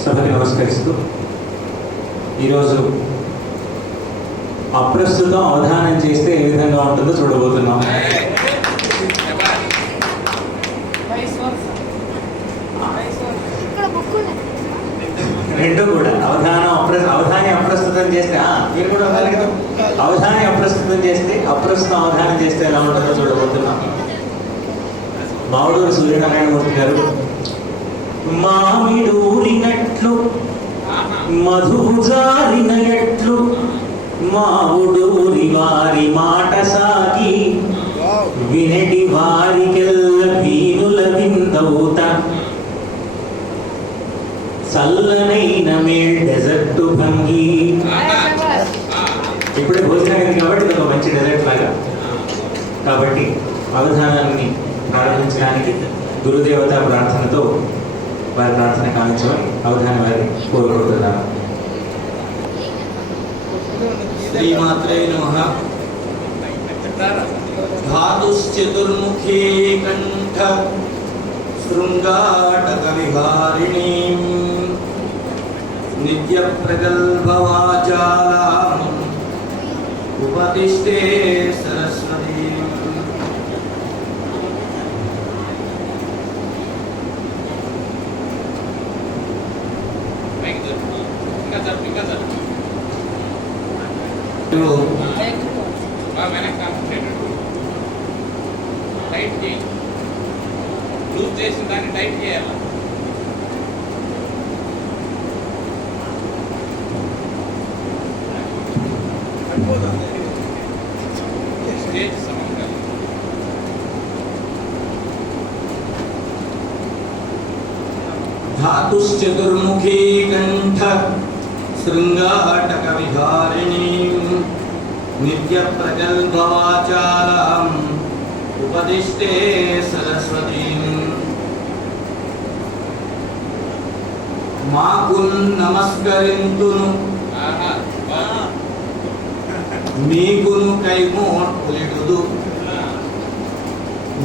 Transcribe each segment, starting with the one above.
సభకి నమస్కరిస్తూ ఈరోజు అప్రస్తుతం అవధానం చేస్తే ఏ విధంగా ఉంటుందో చూడబోతున్నాం. రెండు కూడా అవధాని అప్రస్తుతం చేస్తే మీరు కూడా అవధాని అప్రస్తుతం చేస్తే అప్రస్తుతం అవధానం చేస్తే ఎలా ఉంటుందో చూడబోతున్నాం. మావుడూరు సూర్యనారాయణమూర్తి గారు మామిడూరినట్లు మధువు జారిన ఎట్లు మావుడూరి వారి మాట సాగి వినటి వారికెల్ల వీనుల విందవుత చల్లనైన మేల్ డెజర్ట్ భంగి. ఇప్పుడే భోజనం అయింది కాబట్టి ఇది ఒక మంచి డెజర్ట్ లాగా. కాబట్టి అవధానాన్ని ప్రారంభించడానికి గురుదేవత ప్రార్థనతో వారి ప్రార్థన కావించమని అవధాన వారిని కోరుకుంటున్నాను. శ్రీమాత్రే నమః. ధాతుశ్చతుర్ముఖీ కంఠ శృంగాటక విహారిణీం నిత్య ప్రగల్భవాచాలాం ఉపతిష్ఠే సరస్వతీం. లూజ్ చేసిన దాన్ని టైట్ చేయాలి. స్టేజ్ సమంగా ధాతుశ్చతుర్ముఖీ కంఠ శృంగాటక విహారిణీం నిత్య ప్రగల్భవాచాలాం ఉపదిష్టే సరస్వతీం. మాకున్ నమస్కరింతును మీకును కైమోట్పులిడుదు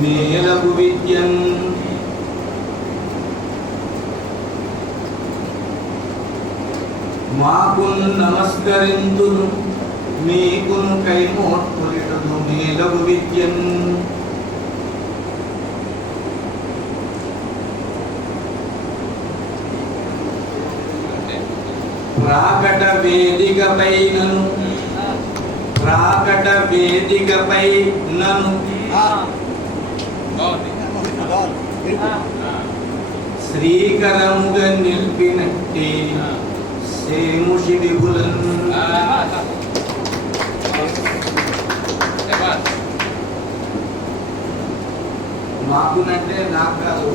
మేలకు విద్యన్. మాకున్ నమస్కరింతును మీకును కైమోట్పులిడుదు మేలకు విద్యన్. ప్రాకట వేదికపై నను శ్రీకరముగా నిలిపినట్టే సేముషి విభులన్. మాకునంటే నాకు కాదు,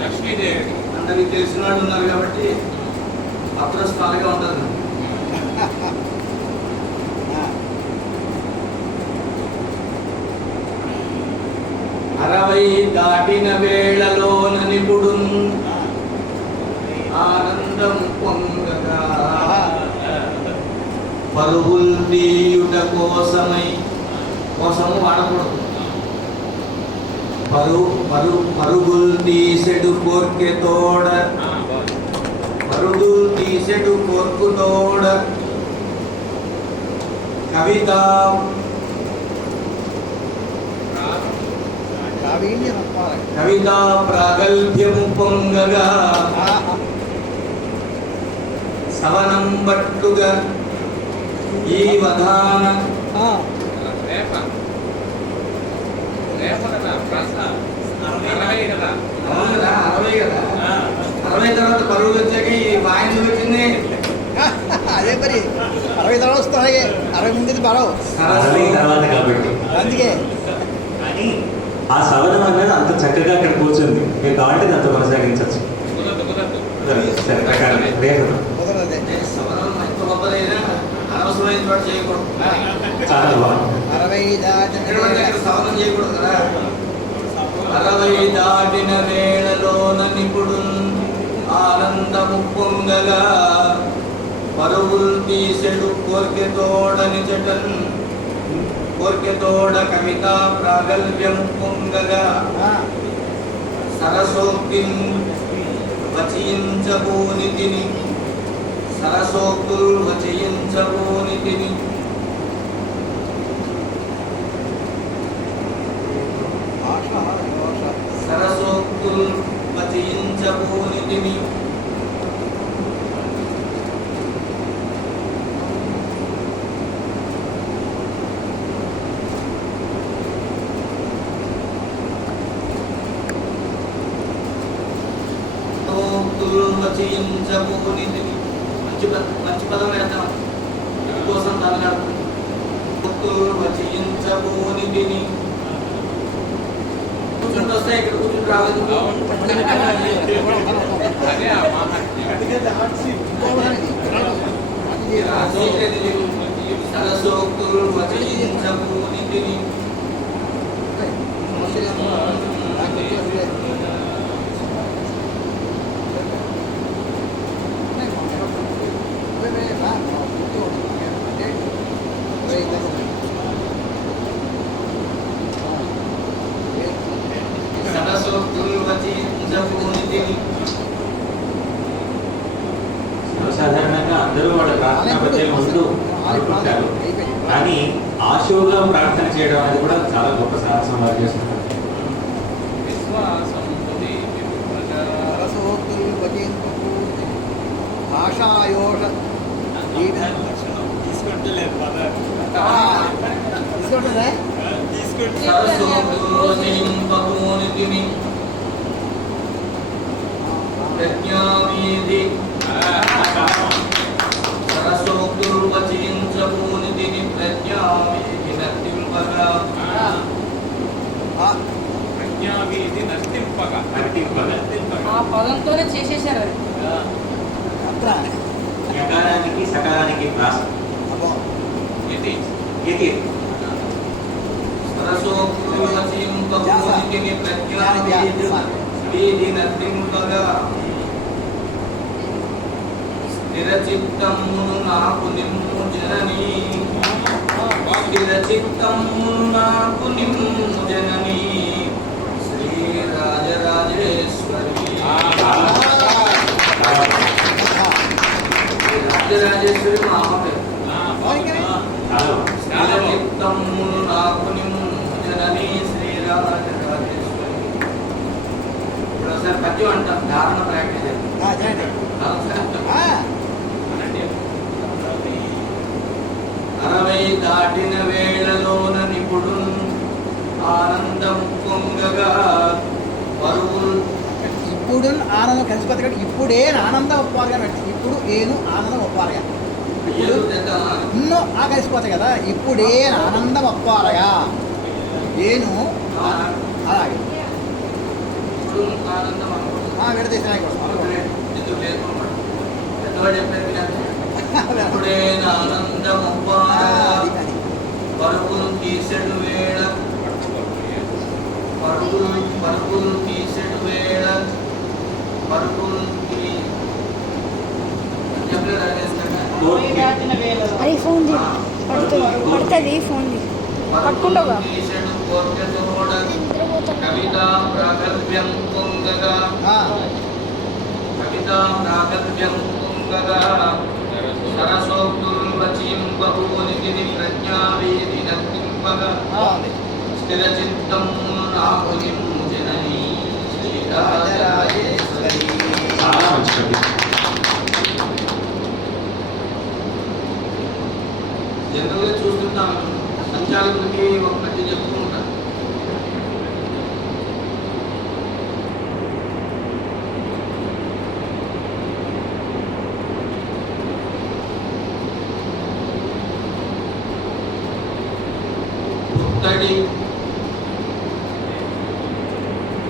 లక్ష్మీదేవి అందరికి తెలిసిన వాళ్ళు ఉన్నారు కాబట్టి అప్రస్థాలుగా ఉంటుంది. అరవై దాటిన వేళలోన నిపుడు ఆనందం పొంగగా పరుగుల్ తీయుట కోసము వాడకూడదు. పరుగుల్ తీసెడు కోర్కెతోడ పరుగుల్ తీసెడు కోర్కుతోడ కవితా ప్రాగల్భ్యము పొంగగా సవనం బట్టుగా ఈ వధాన. అరవై తర్వాత పరుగులు వచ్చాక ఈ వాయిద్యం వచ్చింది. అదే మరి 60 తర్వాత వస్తాయి, 60 ముందు పడవు తర్వాత కాబట్టి అందుకే. కానీ ఆ సవనం అనేది అంత చక్కగా అక్కడ కూర్చుంది. మీరు కావాలంటే దాంతో కొనసాగించవచ్చు. సవనం ఎంత గొప్పదైనా అనవసరమైన చోట చేయకూడదు. చాలా బాగుంది. 60 దాటిన సవనం చేయకూడదు కదా. 60 దాటిన వేళలోన నిపుడు ఆనందము పొంగగా పరుగుల్ తీసెడు కోర్కెతోడని చటన్ కోర్కెతోడ కవితా ప్రాగల్భ్యం పొంగగా సరసోక్తిం వచయించబోనితిని సరసోక్తుల్ వచయించబోనితిని సరసోక్తుల్ వచయించబోనితిని వచయించబోనితిని మంచి పదం వేద్దాం కోసం తలనాడు వచయించబోనితిని కూర్చుంటూ వస్తే ఇక్కడ కూర్చుంటూ రాలేదు అదే ఆ మహాత్మ్యం. సరసోక్తులు వచయించబోనితిని సరసోక్తులు వచయించబోనితిని సాధారణంగా అందరూ వాళ్ళ ప్రార్థన పద్యాలు ముందు అనుకుంటారు, కానీ ఆశువుగా ప్రార్థన చేయడం అనేది కూడా చాలా గొప్ప సాహసం వారు చేస్తున్నారు. విశ్వాసం తుది విపులగా. భాషాయోష తీసుకుంటుందా సరసోక్తులు వచయింపబోనితిని ప్రజ్ఞావీధి సరసోక్తులు వచయించబోనితిని ప్రజ్ఞావీధి నర్తింపగా ప్రజ్ఞావీధి నర్తింపగా. ఆ పదంతోనే చేసేసారు అది. యకారానికి సకారానికి ప్రాస ఇది ఇది సరసోక్తులు వచయింపబోనితిని ప్రజ్ఞావీధి నర్తింపగా స్థిరచిత్తమును నాకు నిమ్ము జనని స్థిరచిత్తమును నాకు నిమ్ము జనని శ్రీ రాజరాజేశ్వరి రాజరాజేశ్వరి మా అమ్మ పేరు చాలా స్థిరచిత్తమును నాకు నిమ్ము జనని శ్రీ రాజరాజేశ్వరి. ఇప్పుడు ఒకసారి పద్యం అంటాం, ధారణ ప్రాక్టీస్ అయితే అరవై దాటిన వేళలోన నిపుడు ఆనందం పొంగగా పరుగులు ఇప్పుడు ఆనందం కలిసిపోతే కాబట్టి ఇప్పుడే ఆనందం ఒప్పారుగా పెట్టి ఇప్పుడు ఏను ఆనందం ఒప్పారుగా ఎన్నో ఆ కలిసిపోతాయి కదా. ఇప్పుడే ఆనందం ఒప్పారగా ఏను అలాగే ఆనందం అనుకుంటున్నాను విడదీసిన ఎందుకు లేదు పెద్దవాడు చెప్పారు కదా, ఇప్పుడే ఆనందం పరుగులు తీసెడు వేళ పరుగులు తీసెడు వేళ పరుగులు దాటిన వేళలో అది ఫోన్ పడుతుంది ఫోన్ పట్టుకుంటావుగా తీసెడు కోర్కెతోడ కవితా ప్రాగల్భ్యం పొంగగా కవితా ప్రాగల్భ్యం పొంగగా సరసోక్తులు వచింపబోనితిని ప్రజ్ఞావేది నర్తింపగా స్థిరచిత్తం నాకు నిమ్ము జనని శ్రీరాజరాజేశ్వరి. చాలా మంచి పద్యం. జనరల్గా చూస్తుంటాం సంచాలకులకి ఒక పద్యం చెప్తూ ఉంటారు.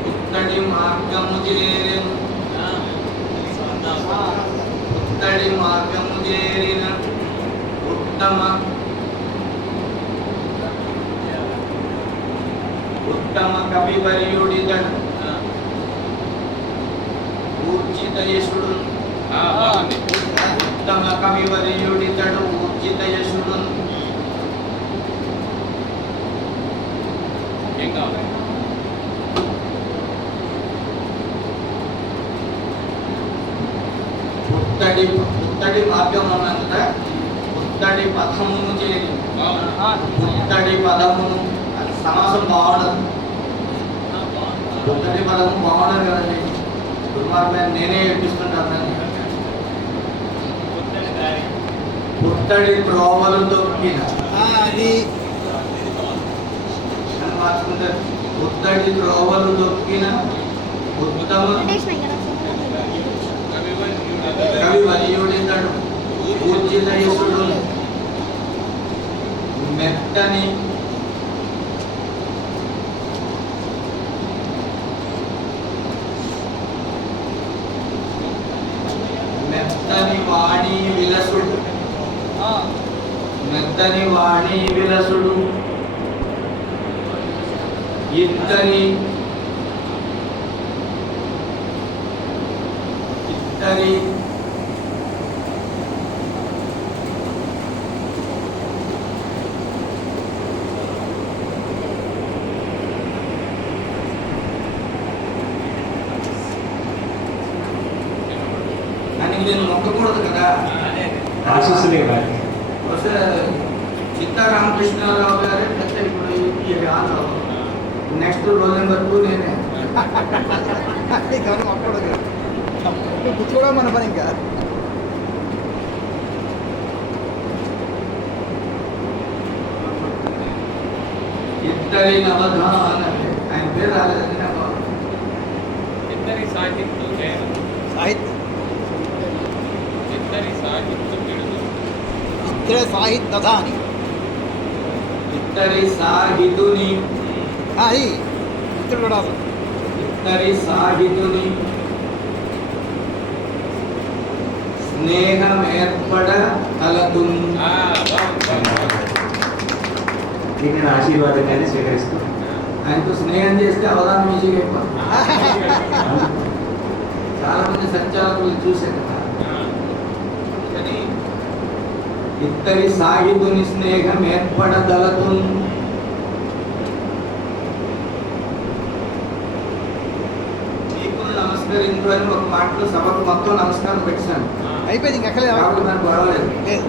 పుత్తడి మార్గము చేరెను పుత్తడి మార్గము చేరిన ఉత్తమ కవివర్యుడితడు ఊర్జితయశుడు ఉత్తమ కవివర్యుడితడు ఊర్జితయశుడు ఏం కావాలి? పుత్తడి మార్గం అన్నంత పుత్తడి పథమును చేరి పుత్తడి పదమును అది సమాసం బాగుండదు. పుత్తడి పదము బాగుండదు కదండి. దుర్మార్గం నేనే ఏడిపిస్తుంటాను. పుత్తడి త్రోవలు తొక్కిన అది అని మార్చుకుంటారు. పుత్తడి త్రోవలు తొక్కిన ఉత్తమ కవి వలియుడితడు పూజ్యదయసుడు మెత్తని వాణి విలసుడు మెత్తని వాణి విలసుడు ఇత్తని అని నేను మొక్కకూడదు కదా. ఆశీస్సులే వారి సీతారామకృష్ణారావు గారే పెద్ద ఇప్పుడు ఈ ఆంధ్ర నెక్స్ట్ రోల్ నెంబర్ 2 నేనే. గుర్తు కూడా మన పని ఇంకా. ఇద్దరి నవధాన ఆయన పేరు రాలేదండి నాకు. ఇద్దరి సాహిత్యం సాహిత్య ఇద్దరి సాహిత్యం ఇద్దరే సాహిత్య అని ఇద్దరి సాహితుని అది మిత్రుడు కూడా ఇద్దరి సాహితుని స్నేహం ఏర్పడ కలగున్. దీన్ని ఆశీర్వాదంగానే స్వీకరిస్తూ ఆయనతో స్నేహం చేస్తే అవధానం ఈజీగా అయిపోతుంది. చాలా మంది సంచాలకులు చూసే కదా. కానీ ఇద్దరి సాహితుని స్నేహం ఏర్పడదలతు నీకు నమస్కరించు అని ఒక మాటలో సభకు మొత్తం నమస్కారం పెట్టాను. అయిపోయింది ఇంకా ఎక్కలేదు కాబట్టి నాకు పర్వాలేదు. లేదు.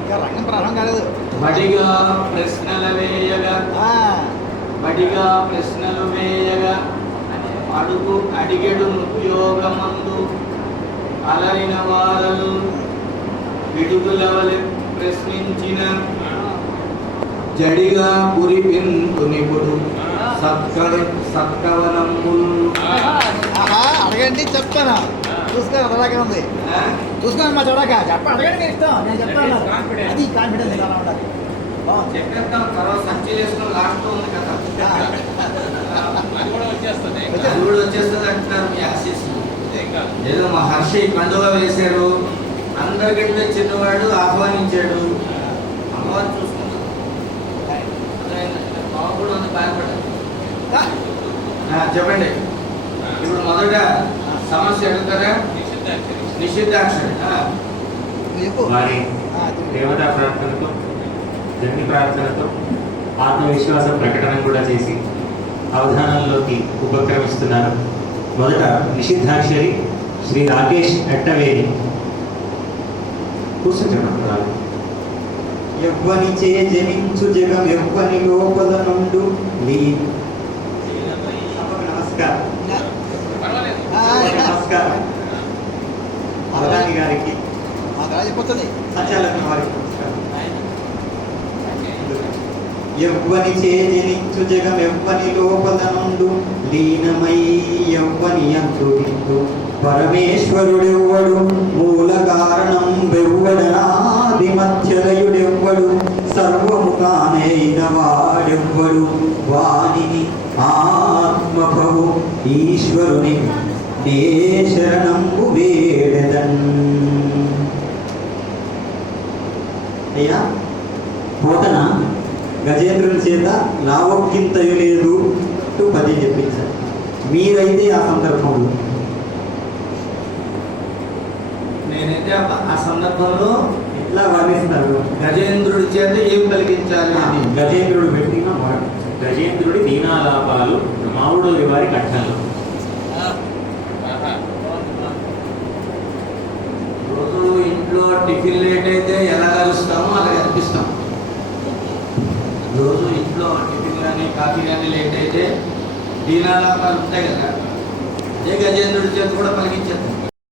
ఇంకా రంగం ప్రారంభం కాలేదు. బడిగా ప్రశ్నలు వేయగా అడిగెడు ఉద్యోగమందు అలరిన వారలు విడుగులవలె ప్రశ్నించిన జడిగా పురిపింతు నిపుడు సత్కవనములు. అడగండి చెప్తాను. చూసుకో అలాగే ఉంది. చూసుకోండి మా చూడక అడగండి మీ ఇష్టం. నేను చెప్తాను. అది కాన్ఫిడెన్స్ ఎలా ఉండాలి. చెప్పేస్తాం. తర్వాత సంచి చేసుకుని లాస్ట్ ఉంది కదా. అది కూడా వచ్చేస్తుంది. అది కూడా వచ్చేస్తుంది అంటున్నారు మీ ఆశీస్సు. ఏదో మా హర్షి పండుగ వేశారు. అందరికంటే చిన్నవాడు ఆహ్వానించాడు. అమ్మవారు చూసుకుంటాం. బాబు కూడా ఉంది బాధపడ్డాడు. చెప్పండి. ఇప్పుడు మొదట సమస్య అడుగుతారా? నిషిద్ధాక్షరి. వారి దేవతా ప్రార్థనతో జన్మి ప్రార్థనతో ఆత్మవిశ్వాస ప్రకటన కూడా చేసి అవధానంలోకి ఉపక్రమిస్తున్నారు. మొదట నిషిద్ధాక్షరి శ్రీ రాకేష్ ఎట్టవేరి. కూర్చుంటున్నారు. ఎవ్వని చే జనించు జగం ఎవ్వని లోపల నుండు నమస్కారం. పర్వాలేదు. నమస్కారం. అవధాని గారికి అయిపోతుంది. సంచాలకుల వారికి నమస్కారం. ఎవ్వని చే జనించు జగం ఎవ్వని లోపల నుండు లీనమై ఎవ్వని అంతుడిందు పరమేశ్వరుడెవ్వడు మూల కారణం వెవ్వడనాది మధ్యలయుడెవ్వడు సర్వము కానైన వాడెవ్వడు వానిని ఆత్మభవు ఈశ్వరుని నే శరణంబు వేడెదన్. అయ్యా పోతన గజేంద్రుని చేత లావొక్కింతయు లేదు అంటూ పద్యం చెప్పించారు. మీరైతే ఆ సందర్భంలో నేనైతే ఆ సందర్భంలో ఎట్లా వర్ణిస్తారు? గజేంద్రుడి చేత ఏం కలిగించాలి అని. గజేంద్రుడు పెట్టిన మాట. గజేంద్రుడి దీనాలాపాలు మావుడూరి వారి కంఠంలో. ఆహా. రోజు ఇంట్లో టిఫిన్ లేట్ అయితే ఎలా కలుస్తామో అలా కనిపిస్తాం. రోజు ఇంట్లో టిఫిన్ కానీ కాఫీ కానీ లేట్ అయితే దీనాలాపాలు ఉంటాయి కదా, అదే గజేంద్రుడి చేత కూడా పలికించేస్తాం.